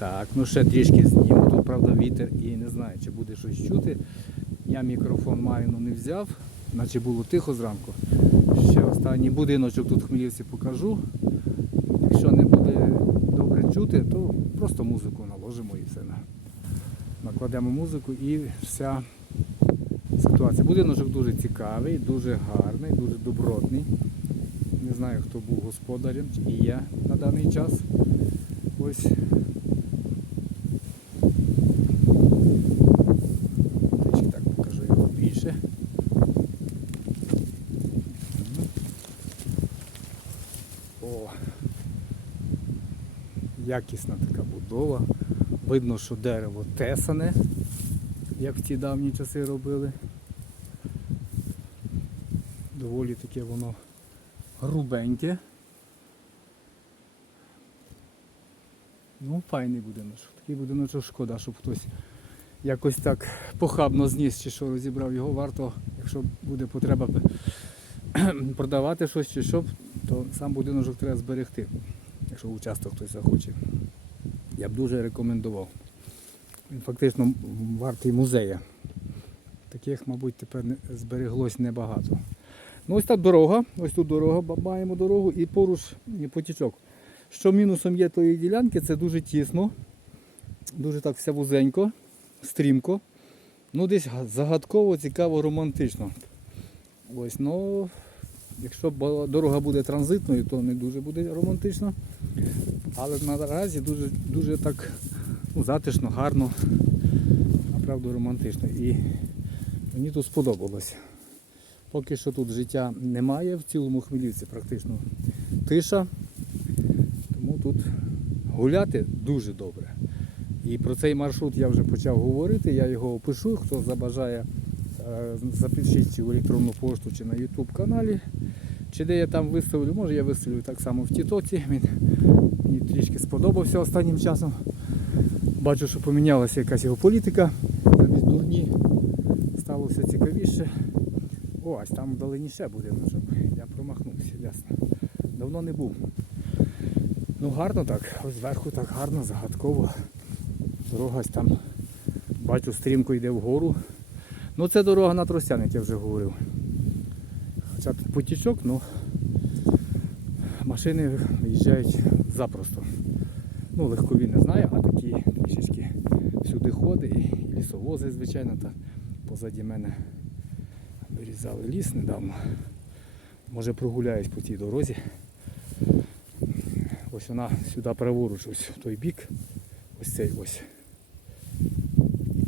Так, ну ще трішки зніму. Тут, правда, вітер і не знаю, чи буде щось чути. Я мікрофон маю, але не взяв, наче було тихо зранку. Ще останній будиночок тут в Хмелівці покажу. Якщо не буде добре чути, то просто музику наложимо і все. Накладемо музику і вся ситуація. Будиночок дуже цікавий, дуже гарний, дуже добротний. Не знаю, хто був господарем і є на даний час. Ось. Трішки так покажу його більше. О, якісна така будова. Видно, що дерево тесане, як в ті давні часи робили. Доволі таке воно грубеньке. Ну, файний будиночок. Такий будиночок шкода, щоб хтось якось так похабно зніс чи що розібрав його, варто, якщо буде потреба продавати щось чи що, то сам будиночок треба зберегти, якщо участок хтось захоче. Я б дуже рекомендував. Він фактично вартий музея. Таких, мабуть, тепер збереглось небагато. Ну ось так дорога, ось тут дорога, маємо дорогу і поруч і потічок. Що мінусом є тої ділянки, це дуже тісно, дуже так все вузенько, стрімко. Ну десь загадково, цікаво, романтично. Ось, ну, якщо дорога буде транзитною, то не дуже буде романтично. Але наразі дуже, дуже так ну, затишно, гарно, направду романтично. І мені тут сподобалось. Поки що тут життя немає, в цілому Хмелівці практично тиша. Тому тут гуляти дуже добре. І про цей маршрут я вже почав говорити, я його опишу. Хто забажає, запишіть чи в електронну пошту, чи на YouTube каналі. Чи де я там виставлю, може я виставлю так само в Тітоці. Він мені трішки сподобався останнім часом. Бачу, що помінялася якась його політика. Замість дурні стало все цікавіше. О, ось там вдалині ще будиночок. Я промахнувся, ясно. Давно не був. Ну гарно так, ось зверху так гарно, загадково. Дорога ось там, бачу, стрімко йде вгору. Ну це дорога на Тростяник, я вже говорив. Хоча тут потічок, ну машини виїжджають запросто. Ну, легкові не знаю, а такі трішечки всюди ходи і лісовози, звичайно, та позаді мене вирізали ліс недавно. Може прогуляюсь по тій дорозі. Ось вона сюди праворуч, ось в той бік. Ось цей ось.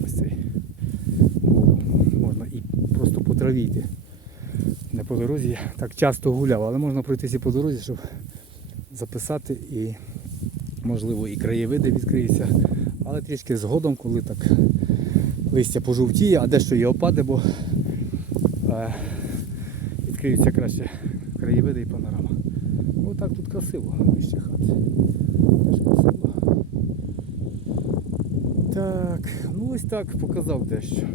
Ось цей. О, можна і просто по траві йти. Не по дорозі я так часто гуляв, але можна пройтися по дорозі, щоб записати і можливо і краєвиди відкриються. Але трішки згодом, коли так листя пожовтіє, а дещо і опаде, бо е, відкриються краще краєвиди і панорама. Ось так тут красиво, вище хати. Теж красиво. Так, ну ось так показав дещо.